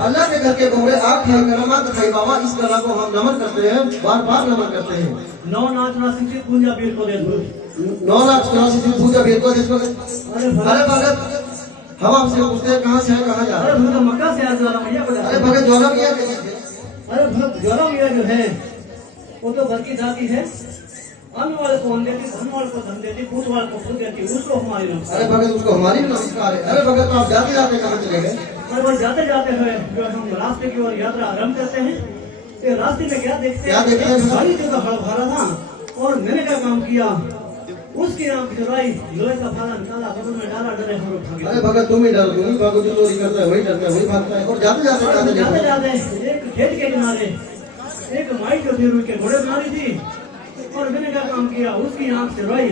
अल्लाह के घर के घोड़े आप खाई बाबा इस कला को हम नमन करते हैं, बार बार नमन करते हैं। 9 लाख 84 पूजा बीर को दे दो, 9 लाख 84 पूजा बीर को दे दो। अरे भगत हम आपसे पूछते हैं कहाँ से है कहाँ जा रहे हैं? अरे मक्का से ज्वाला मैया को। अरे भगत ज्वाला मैया के, अरे भगत ज्वाला मैया जो है वो तो घर की जाती है, अन्न वाले को अन्न देती, धन वाले को धन देती, पूत वाले को पूत देती, उसको हमारी नमस्कार। अरे भगत उसको हमारी नमस्कार है। अरे भगत आप जाते जाते कहाँ चले गए? अरे बस जाते जाते हुए जो हम रास्ते की ओर यात्रा आरम्भ करते हैं, ये रास्ते में क्या देखते हैं? सारी जगह हड़ भरा था और मैंने क्या काम किया, उसकी आंख चुराई, लोहे का फाला निकाला, बगल में डाला, डरे हम लोग भागे। अरे भगत तुम ही डर दो, भगत जो चोरी करता है वही डरता है, वही भागता है। और जाते जाते एक खेत के किनारे एक माई जो थी रुई के घोड़े बना रही थी, और मैंने क्या काम किया, उसकी आंख से रोई,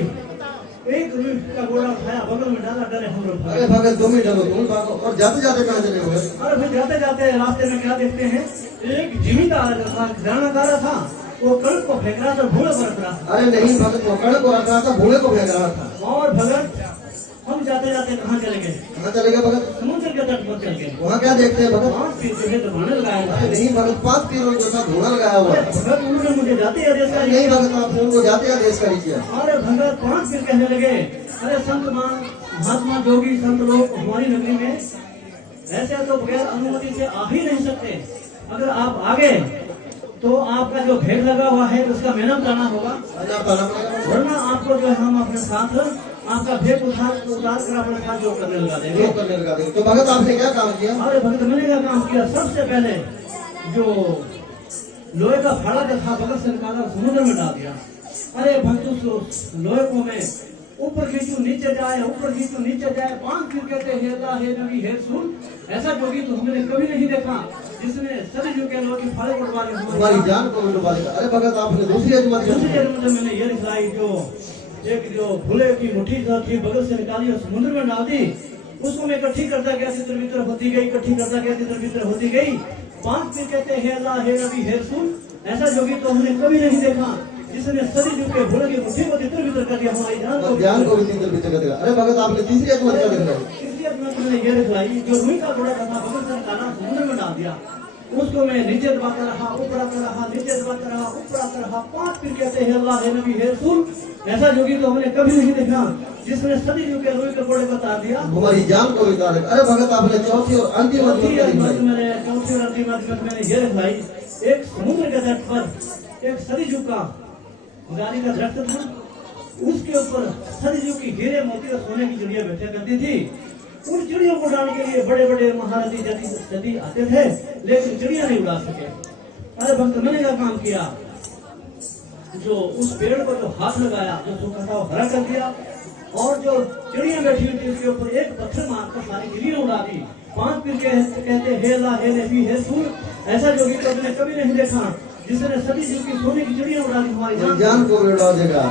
एक रुई का घोड़ा उठाया, बगल में डाला, डरे हम लोग। अरे भगत तुम ही डरो, तुम भागो। और जाते जाते कहाँ चले गए? अरे भाई जाते जाते रास्ते में क्या देखते हैं, एक जिमीदार खजानादार था, वो कणक को फेंक रहा था, भूले को रख रहा था। अरे नहीं भगत, वो कणक को रख रहा था, भूले को फेंक रहा था। और भगत हम जाते जाते कहाँ चले गए? कहाँ चले गए भगत? समुद्र के तट पर चल गए। वहाँ क्या देखते हैं भगत? 5 पीर जो है तो भाने लगाया था। अरे नहीं भगत, 5 पीरों जो था धुआं लगाया हुआ। भगत उन्होंने मुझे जाते आदेश कर नहीं भगत, आपने उनको जाते आदेश कर दिया। अरे भगत 5 पीर कहने लगे, अरे संत महात्मा जोगी संत लोग हमारी नगरी में ऐसे तो बगैर अनुमति से आ ही नहीं सकते, अगर आप आगे तो आपका जो भेद लगा हुआ है उसका मेहनत करना होगा, वरना आपको जो है हम अपने साथ आपका भेद उतार कर अपने साथ जो करने लगा देंगे। तो भगत आपने क्या काम किया? अरे भगत मैंने क्या काम किया, सबसे पहले जो लोहे का फाड़ा जो था भगत से निकाला, समुद्र में डाल दिया। अरे भक्त उस लोहे को मैं ऊपर खींचू नीचे जाए, ऊपर खींचू नीचे जाए, 5 पीर कहते हे अल्लाह हे नबी हे रसूल, ऐसा जोगी तो हमने कभी नहीं देखा जिसने सभी जो के लोग फाड़े उड़वा ली, हमारी जान को उड़वा ली। अरे भगत आपने दूसरी अजमत मैंने ये दिखाई, जो एक जो भूले की मुट्ठी थी बगल से निकाली और समुद्र में डाल दी, उसको मैं इकट्ठी करता गया, तितर बितर होती गई, इकट्ठी करता गया, तितर बितर होती गई। 5 पीर कहते हे अल्लाह हे नबी हे रसूल, ऐसा जोगी तो हमने कभी नहीं देखा जिसने सदी जो के भूले की मुट्ठी को तितर बितर कर दिया, हमारी जान को भी तितर बितर कर दिया। अरे भगत आपने तीसरी अजमत क्या दिखाई? तीसरी अजमत मैंने ये दिखाई, जो रुई का घोड़ा था बगल से निकाला, समुद्र में डाल दिया, उसको मैं नीचे दबाता रहा, ऊपर आता रहा, नीचे दबाता रहा, ऊपर आता रहा। 5 पीर कहते हैं अल्लाह हे नबी हे रसूल, ऐसा जोगी तो हमने कभी नहीं देखा जिसने सदी जो के रुई के घोड़े को उतार दिया, हमारी जान को भी उतार दिया। अरे भगत आपने चौथी और अंतिम अजमत मैंने ये दिखाई, एक समुद्र के तट पर एक सरीजू का गाड़ी का दरख्त था, उसके ऊपर सरीजू की हीरे मोती और सोने की चिड़िया बैठा करती थी। उन चिड़ियों को उड़ाने के लिए बड़े बड़े महारथी जदी आते थे, लेकिन चिड़िया नहीं उड़ा सके। अरे भक्त मैंने क्या काम किया, जो उस पेड़ को जो हाथ लगाया, जो सूखा था वो हरा कर दिया, और जो चिड़िया बैठी हुई थी उसके ऊपर एक पत्थर मारकर सारी चिड़िया उड़ा दी। 5 पीर कहते हे अल्लाह हे नबी हे रसूल, ऐसा जोगी तो मैंने कभी नहीं देखा जिसने सभी जो की सोने की चिड़िया उड़ा दी, हमारी जान को उड़ा देगा।